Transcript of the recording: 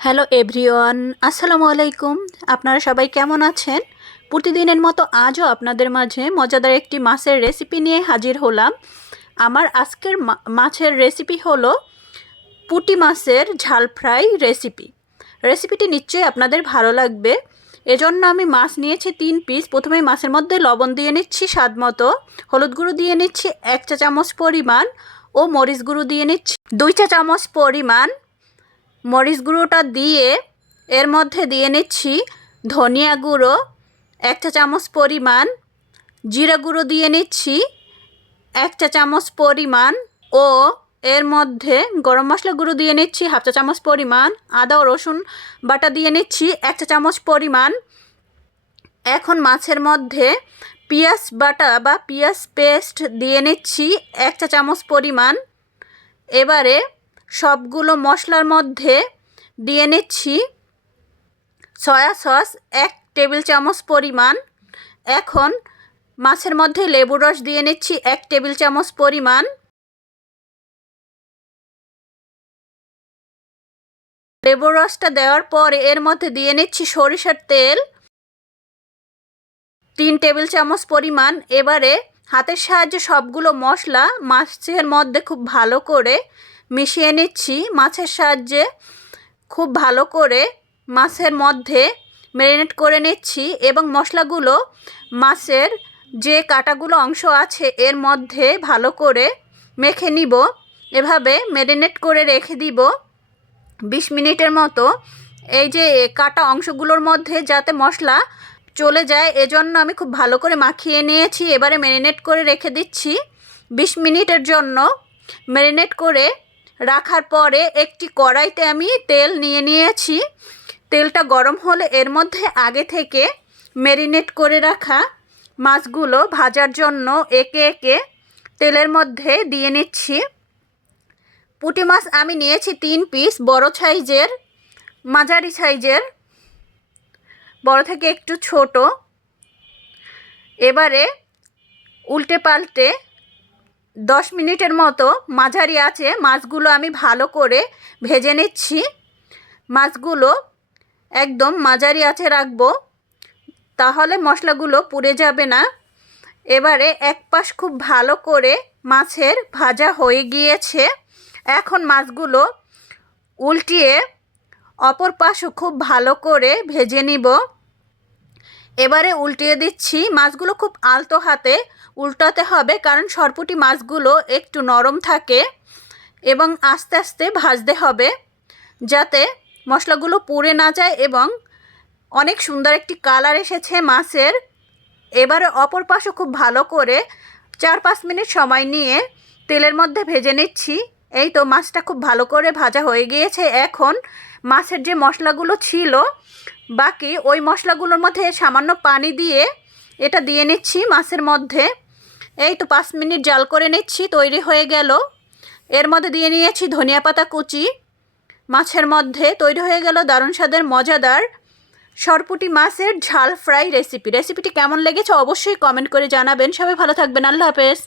Hello everyone আসসালামু আলাইকুম আপনারা সবাই কেমন আছেন? প্রতিদিনের মতো আজও আপনাদের মাঝে মজাদার একটি মাছের রেসিপি নিয়ে হাজির হলাম। আমার আজকের মাছের রেসিপি হলো পুঁটি মাছের ঝাল ফ্রাই রেসিপি রেসিপিটি নিশ্চয়ই আপনাদের ভালো লাগবে। এজন্য আমি মাছ নিয়েছি তিন পিস প্রথমে মাছের মধ্যে লবণ দিয়ে নিচ্ছি স্বাদ মতো। হলুদ গুঁড়ো দিয়ে নিচ্ছি এক চা চামচ পরিমাণ ও মরিচ গুঁড়ো দিয়ে নিচ্ছি দুই চা চামচ পরিমাণ মরিচ গুঁড়োটা দিয়ে এর মধ্যে দিয়ে নিচ্ছি ধনিয়া গুঁড়ো এক চা চামচ পরিমাণ। জিরা গুঁড়ো দিয়ে নিচ্ছি এক চা চামচ পরিমাণ ও এর মধ্যে গরম মশলা গুঁড়ো দিয়ে নিচ্ছি হাফ চা চামচ পরিমাণ। আদা ও রসুন বাটা দিয়ে নিচ্ছি এক চা চামচ পরিমাণ। এখন মাছের মধ্যে পেঁয়াজ বাটা বা পেঁয়াজ পেস্ট দিয়ে নিচ্ছি এক চা চামচ পরিমাণ। এবারে সবগুলো মশলার মধ্যে দিয়ে নিচ্ছি সয়া সস, এক টেবিল চামচ পরিমাণ। এখন মাছের মধ্যে লেবু রস দিয়ে নিচ্ছি এক টেবিল চামচ পরিমাণ। লেবু রসটা দেওয়ার পরে এর মধ্যে দিয়ে নিচ্ছি সরিষার তেল। তিন টেবিল চামচ পরিমাণ। এবারে হাতের সাহায্যে সবগুলো মশলা মাছের মধ্যে খুব ভালো করে মিশিয়ে নিচ্ছি। মাছের সাহায্যে খুব ভালো করে মাছের মধ্যে ম্যারিনেট করে নিচ্ছি এবং মশলাগুলো মাছের যে কাটাগুলো অংশ আছে এর মধ্যে ভালো করে মেখে নিব। এভাবে ম্যারিনেট করে রেখে দিব। বিশ মিনিটের মতো। এই যে কাটা অংশগুলোর মধ্যে যাতে মশলা চলে যায়। এজন্য আমি খুব ভালো করে মাখিয়ে নিয়েছি। এবারে ম্যারিনেট করে রেখে দিচ্ছি। বিশ মিনিটের জন্য ম্যারিনেট করে রাখার পরে একটি কড়াইতে আমি তেল নিয়ে নিয়েছি। তেলটা গরম হলে এর মধ্যে আগে থেকে ম্যারিনেট করে রাখা মাছগুলো ভাজার জন্য একে একে তেলের মধ্যে দিয়ে নিচ্ছি। পুঁটি মাছ আমি নিয়েছি তিন পিস বড় সাইজের, মাঝারি সাইজের। বড় থেকে একটু ছোট। এবারে উল্টে পাল্টে দশ মিনিটের মতো মাঝারি আছে, মাছগুলো আমি ভালো করে ভেজে নিচ্ছি। মাছগুলো একদম মাঝারি আছে রাখব, তাহলে মশলাগুলো পুড়ে যাবে না। এবারে এক পাশ খুব ভালো করে মাছের ভাজা হয়ে গিয়েছে। এখন মাছগুলো উল্টিয়ে অপর পাশও খুব ভালো করে ভেজে নিব। এবারে উল্টিয়ে দিচ্ছি। মাছগুলো খুব আলতো হাতে উল্টাতে হবে, কারণ সরপুটি মাছগুলো একটু নরম থাকে এবং আস্তে আস্তে ভাজতে হবে, যাতে মশলাগুলো পুড়ে না যায় এবং অনেক সুন্দর একটি কালার এসেছে মাছের। এবারে অপর পাশও খুব ভালো করে চার পাঁচ মিনিট সময় নিয়ে তেলের মধ্যে ভেজে নিচ্ছি। এই তো মাছটা খুব ভালো করে ভাজা হয়ে গিয়েছে। এখন মাছের যে মশলাগুলো ছিল, বাকি ওই মশলাগুলোর মধ্যে সামান্য পানি দিয়ে এটা দিয়ে নিচ্ছি মাছের মধ্যে। এই তো পাঁচ মিনিট জাল করে নিচ্ছি, তৈরি হয়ে গেল। এর মধ্যে দিয়ে নিয়েছি ধনিয়া পাতা কুচি। মাছের মধ্যে তৈরি হয়ে গেল দারুণ স্বাদের, মজাদার সরপুটি মাছের ঝাল ফ্রাই রেসিপি। রেসিপিটি কেমন লেগেছে অবশ্যই কমেন্ট করে জানাবেন। সবাই ভালো থাকবেন। আল্লাহ হাফেজ।